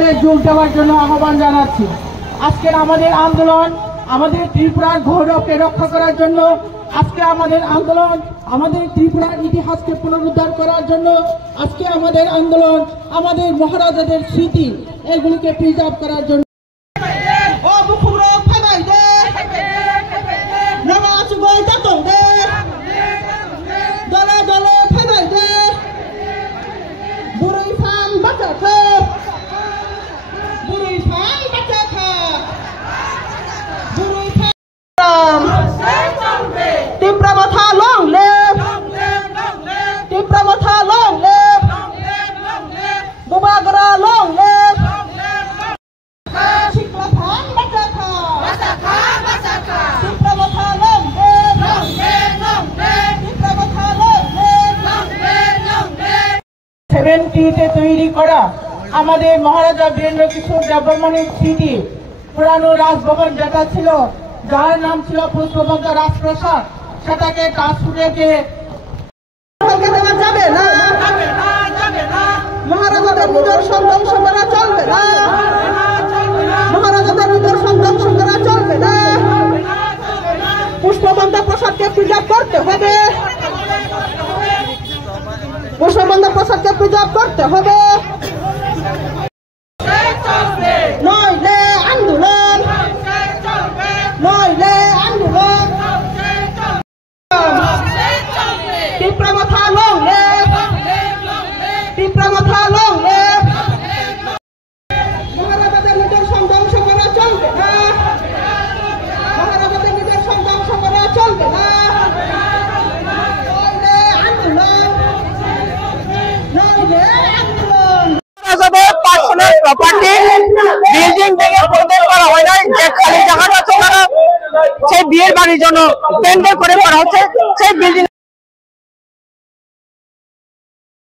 চিরকালের যোগ দেওয়ার জন্য আহ্বান জানাচ্ছি। আজকের আমাদের আন্দোলন আমাদের ত্রিপুরার গৌরবকে রক্ষা করার জন্য, আজকে আমাদের আন্দোলন আমাদের ত্রিপুরার ইতিহাসকে পুনরুদ্ধার করার জন্য, আজকে আমাদের আন্দোলন আমাদের মহারাজাদের স্মৃতি এগুলিকে প্রিজার্ভ করার জন্য। তৈরি করা আমাদের মহারাজা বীরেন্দ্র কিশোর দেববর্মনের স্মৃতি পুরানো রাজভবন যেটা ছিল, যার নাম ছিল পুষ্পবন্ত রাজপ্রাসাদ, সেটাকে কাজ ফুটেছে যাবে না। মহারাজাদের নিদর্শন ধ্বংস করা চলবে না, মহারাজাদের নিদর্শন ধ্বংস করা চলবে না। পুষ্পবন্ত প্রসাদকে প্রিজার্ভ করতে হবে, পুষ্পবন্ত প্রসাদকে প্রিজার্ভ করতে হবে, নইলে আন্দোলন, নইলে আন্দোলন। তীব্র কথা লড়লে, তীব্র কথা লড়লে মহারাজাদের নিদর্শন ধ্বংস করা চলবে না, মহারাজাদের নিদর্শন ধ্বংস করা চলবে না। বিল্ডিং থেকে প্রদান করা হয় নাই, যে খালি জায়গাটা ছিল না সেই বিয়ের বাড়ির জন্য টেন্ডার করে করা হচ্ছে সেই বিল্ডিং